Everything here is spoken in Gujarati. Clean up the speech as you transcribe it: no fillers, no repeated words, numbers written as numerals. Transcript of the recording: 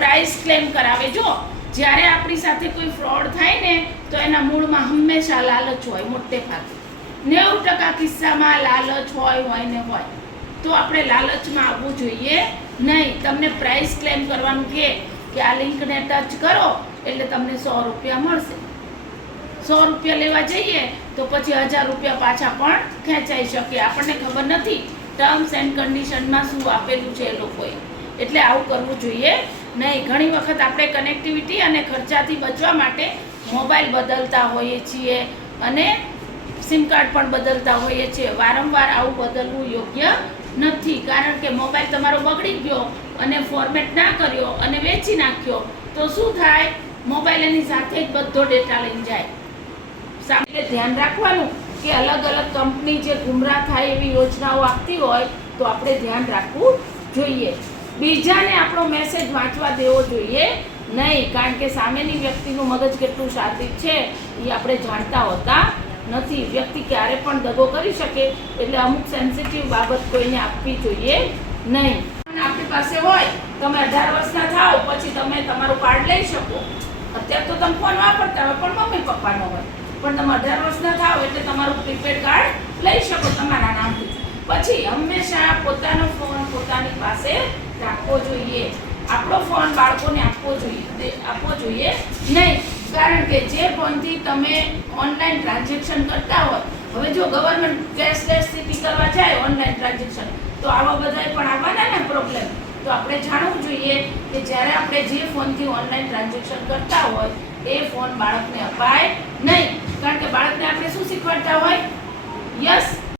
પ્રાઇસ ક્લેમ કરાવે. જો જ્યારે આપણી સાથે કોઈ ફ્રોડ થાય ને તો એના મૂળમાં હંમેશા લાલચ હોય. મોટે ભાગે 90% કિસ્સામાં લાલચ હોય ને હોય. તો આપણે લાલચમાં આવવું જોઈએ નહીં. તમને પ્રાઇસ ક્લેમ કરવાનું કે આ લિંકને ટચ કરો એટલે તમને 100 રૂપિયા મળશે. 100 રૂપિયા લેવા જઈએ તો પછી 1000 રૂપિયા પાછા પણ ખેંચાઈ શકે. આપણને ખબર નથી ટર્મ્સ એન્ડ કન્ડિશનમાં શું આપેલું છે એ લોકોએ. એટલે આવું કરવું જોઈએ નહીં. ઘણી વખત આપણે કનેક્ટિવિટી અને ખર્ચાથી બચવા માટે મોબાઈલ બદલતા હોઈએ છીએ અને સિમ કાર્ડ પણ બદલતા હોઈએ છીએ. વારંવાર આવું બદલવું યોગ્ય નથી. કારણ કે મોબાઈલ તમારો બગડી ગયો અને ફોર્મેટ ના કર્યો અને વેચી નાખ્યો તો શું થાય? મોબાઈલ એની સાથે જ બધો ડેટા લઈને જાય. સામે ધ્યાન રાખવાનું કે અલગ અલગ કંપની જે ગુમરાહ થાય એવી યોજનાઓ આપતી હોય તો આપણે ધ્યાન રાખવું જોઈએ. બીજાને આપણો મેસેજ વાંચવા દેવો જોઈએ નહીં. કારણ કે સામેની વ્યક્તિનું મગજ કેટલું શાતિર છે એ આપણે જાણતા હોતા નથી. વ્યક્તિ ક્યારે પણ દગો કરી શકે. એટલે અમુક સેન્સિટિવ બાબત કોઈને આપવી જોઈએ નહીં. આપણી પાસે હોય તમે 18 વર્ષના થાઓ પછી તમે તમારું કાર્ડ લઈ શકો. અત્યારે તો તમે ફોન વાપરતા હોય પણ મમ્મી પપ્પાનો હોય. પણ તમે 18 વર્ષના થાઓ એટલે તમારું પ્રીપેડ કાર્ડ લઈ શકો તમારા નામથી. પછી હંમેશા પોતાનો ફોન પોતાની પાસે રાખવો જોઈએ. આપણો ફોન બાળકોને આપવો જોઈએ નહીં. કારણ કે જે ફોનથી તમે ઓનલાઈન ટ્રાન્ઝેક્શન કરતા હોય, હવે જો ગવર્મેન્ટ કેશલેસ સ્થિતિ કરવા જાય ઓનલાઈન ટ્રાન્ઝેક્શન તો આવા બધાય પણ આવવાના ને પ્રોબ્લેમ. તો આપણે જાણવું જોઈએ કે જ્યારે આપણે જે ફોનથી ઓનલાઈન ટ્રાન્ઝેક્શન કરતા હોય એ ફોન બાળકને અપાય નહીં. કારણ કે બાળકને આપણે શું શીખવાડતા હોય? યસ